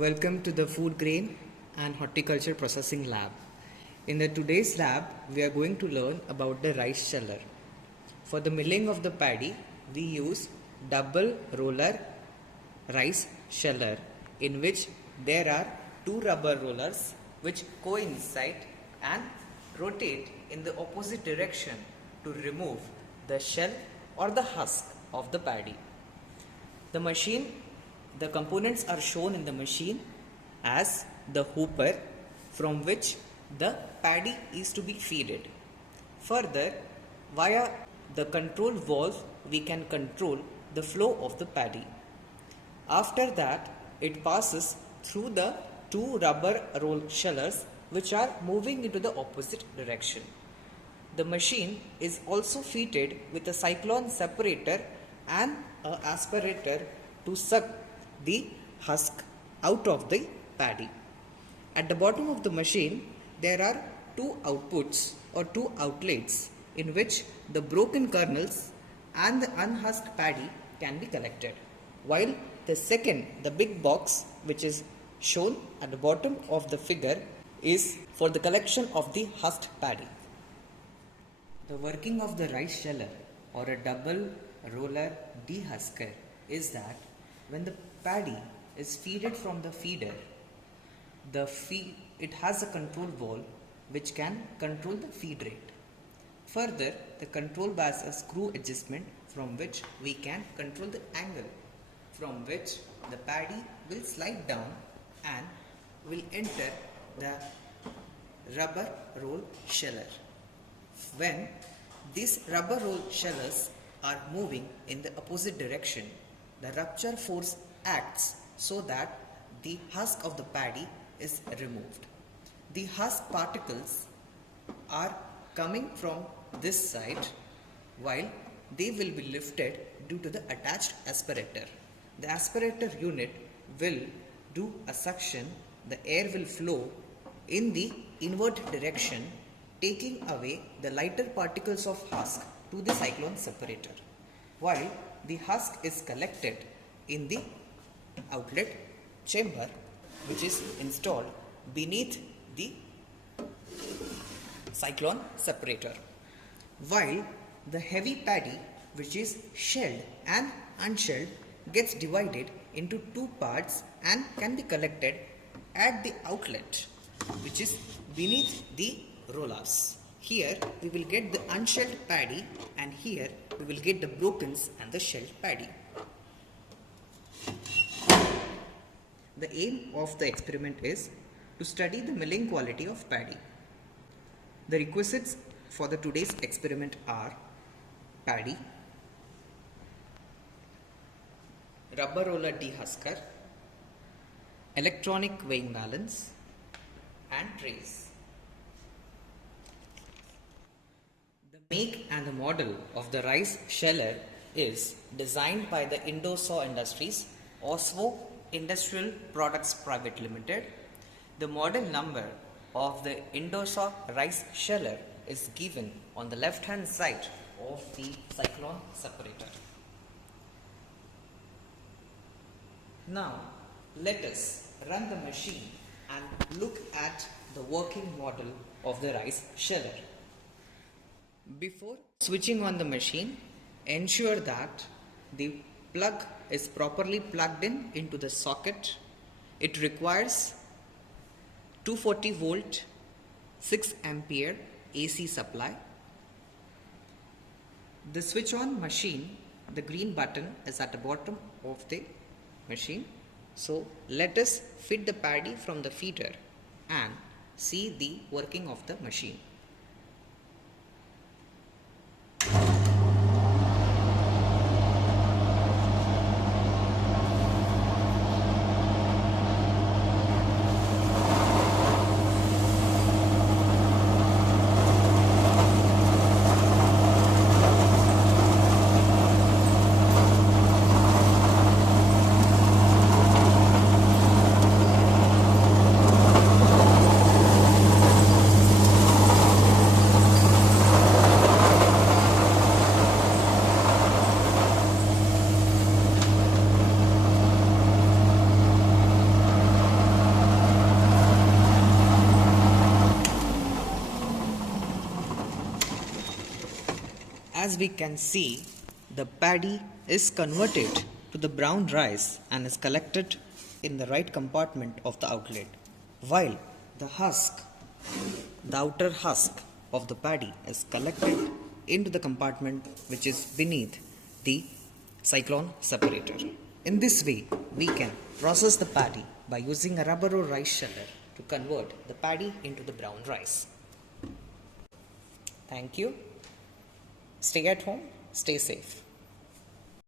Welcome to the Food Grain and Horticulture Processing Lab. In the today's lab, we are going to learn about the rice sheller. For the milling of the paddy, we use double roller rice sheller in which there are two rubber rollers which coincide and rotate in the opposite direction to remove the shell or the husk of the paddy. The components are shown in the machine as the hooper from which the paddy is to be feeded. Further, via the control valve, we can control the flow of the paddy. After that, it passes through the two rubber roll shellers which are moving into the opposite direction. The machine is also fitted with a cyclone separator and an aspirator to suck the husk out of the paddy. At the bottom of the machine, there are two outputs or two outlets in which the broken kernels and the unhusked paddy can be collected. While the big box which is shown at the bottom of the figure is for the collection of the husked paddy. The working of the rice sheller or a double roller dehusker is that when the paddy is fed from the feeder, it has a control valve which can control the feed rate. Further, the control has a screw adjustment from which we can control the angle from which the paddy will slide down and will enter the rubber roll sheller. When these rubber roll shellers are moving in the opposite direction, the rupture force acts so that the husk of the paddy is removed. The husk particles are coming from this side while they will be lifted due to the attached aspirator. The aspirator unit will do a suction. The air will flow in the inward direction, taking away the lighter particles of husk to the cyclone separator, while the husk is collected in the outlet chamber which is installed beneath the cyclone separator. While the heavy paddy which is shelled and unshelled gets divided into two parts and can be collected at the outlet which is beneath the rollers. Here we will get the unshelled paddy and here we will get the brokens and the shelled paddy. The aim of the experiment is to study the milling quality of paddy. The requisites for the today's experiment are paddy, rubber roller dehusker, electronic weighing balance and trays. The make and the model of the rice sheller is designed by the Indosaw Industries, Oswo Industrial Products Private Limited. The model number of the Indosaw rice sheller is given on the left hand side of the cyclone separator. Now let us run the machine and look at the working model of the rice sheller. Before switching on the machine, ensure that the plug is properly plugged in into the socket. It requires 240 volt 6 ampere AC supply. The switch on machine, the green button is at the bottom of the machine. So let us feed the paddy from the feeder and see the working of the machine. As we can see, the paddy is converted to the brown rice and is collected in the right compartment of the outlet, while the outer husk of the paddy is collected into the compartment which is beneath the cyclone separator. In this way, we can process the paddy by using a rubber or rice sheller to convert the paddy into the brown rice. Thank you. Stay at home, stay safe.